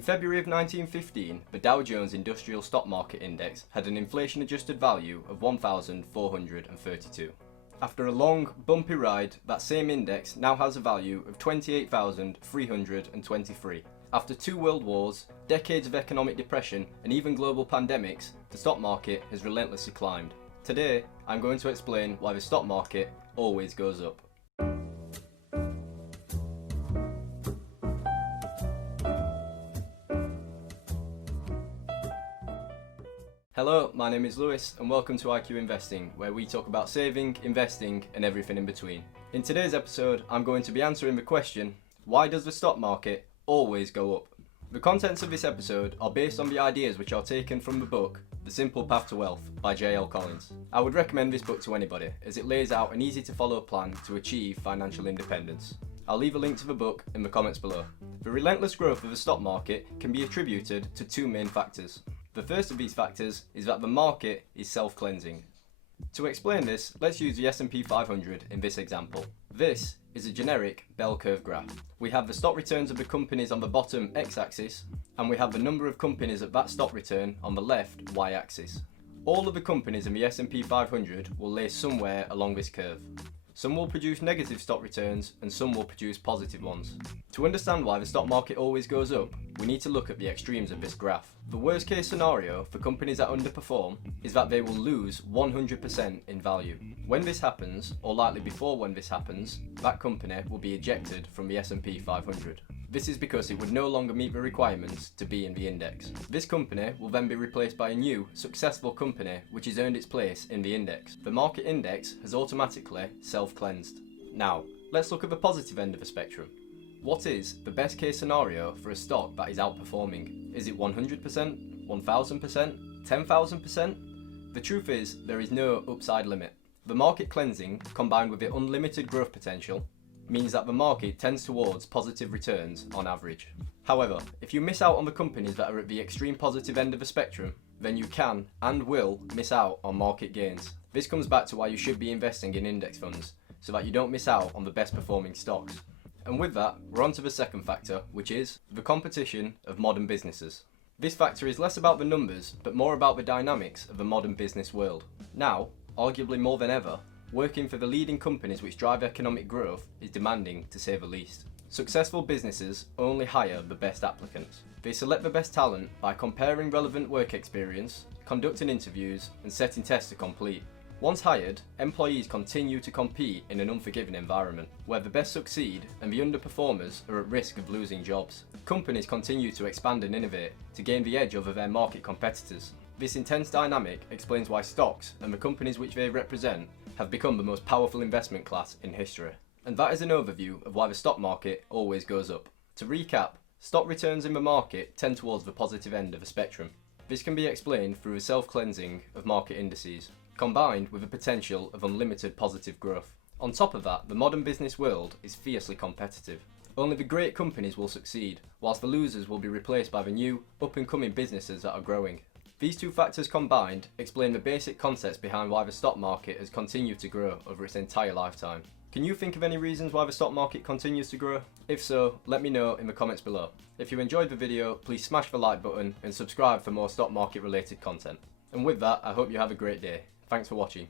In February of 1915, the Dow Jones Industrial Stock Market Index had an inflation-adjusted value of 1,432. After a long, bumpy ride, that same index now has a value of 28,323. After 2 world wars, decades of economic depression, and even global pandemics, the stock market has relentlessly climbed. Today, I'm going to explain why the stock market always goes up. Hello, my name is Lewis and welcome to iQinvesting, where we talk about saving, investing and everything in between. In today's episode, I'm going to be answering the question, why does the stock market always go up? The contents of this episode are based on the ideas which are taken from the book The Simple Path to Wealth by J.L. Collins. I would recommend this book to anybody as it lays out an easy to follow plan to achieve financial independence. I'll leave a link to the book in the comments below. The relentless growth of the stock market can be attributed to 2 main factors. The first of these factors is that the market is self-cleansing. To explain this, let's use the S&P 500 in this example. This is a generic bell curve graph. We have the stock returns of the companies on the bottom x-axis, and we have the number of companies at that stock return on the left y-axis. All of the companies in the S&P 500 will lay somewhere along this curve. Some will produce negative stock returns and some will produce positive ones. To understand why the stock market always goes up, we need to look at the extremes of this graph. The worst case scenario for companies that underperform is that they will lose 100% in value. When this happens, or likely before when this happens, that company will be ejected from the S&P 500. This is because it would no longer meet the requirements to be in the index. This company will then be replaced by a new, successful company which has earned its place in the index. The market index has automatically self-cleansed. Now, let's look at the positive end of the spectrum. What is the best case scenario for a stock that is outperforming? Is it 100%, 1000%, 10,000%? The truth is, there is no upside limit. The market cleansing, combined with the unlimited growth potential, means that the market tends towards positive returns on average. However, if you miss out on the companies that are at the extreme positive end of the spectrum, then you can and will miss out on market gains. This comes back to why you should be investing in index funds, so that you don't miss out on the best performing stocks. And with that, we're on to the second factor, which is the competition of modern businesses. This factor is less about the numbers, but more about the dynamics of the modern business world. Now, arguably more than ever, working for the leading companies which drive economic growth is demanding, to say the least. Successful businesses only hire the best applicants. They select the best talent by comparing relevant work experience, conducting interviews, and setting tests to complete. Once hired, employees continue to compete in an unforgiving environment, where the best succeed and the underperformers are at risk of losing jobs. Companies continue to expand and innovate to gain the edge over their market competitors. This intense dynamic explains why stocks and the companies which they represent have become the most powerful investment class in history. And that is an overview of why the stock market always goes up. To recap, stock returns in the market tend towards the positive end of the spectrum. This can be explained through the self-cleansing of market indices, combined with the potential of unlimited positive growth. On top of that, the modern business world is fiercely competitive. Only the great companies will succeed, whilst the losers will be replaced by the new, up-and-coming businesses that are growing. These 2 factors combined explain the basic concepts behind why the stock market has continued to grow over its entire lifetime. Can you think of any reasons why the stock market continues to grow? If so, let me know in the comments below. If you enjoyed the video, please smash the like button and subscribe for more stock market related content. And with that, I hope you have a great day. Thanks for watching.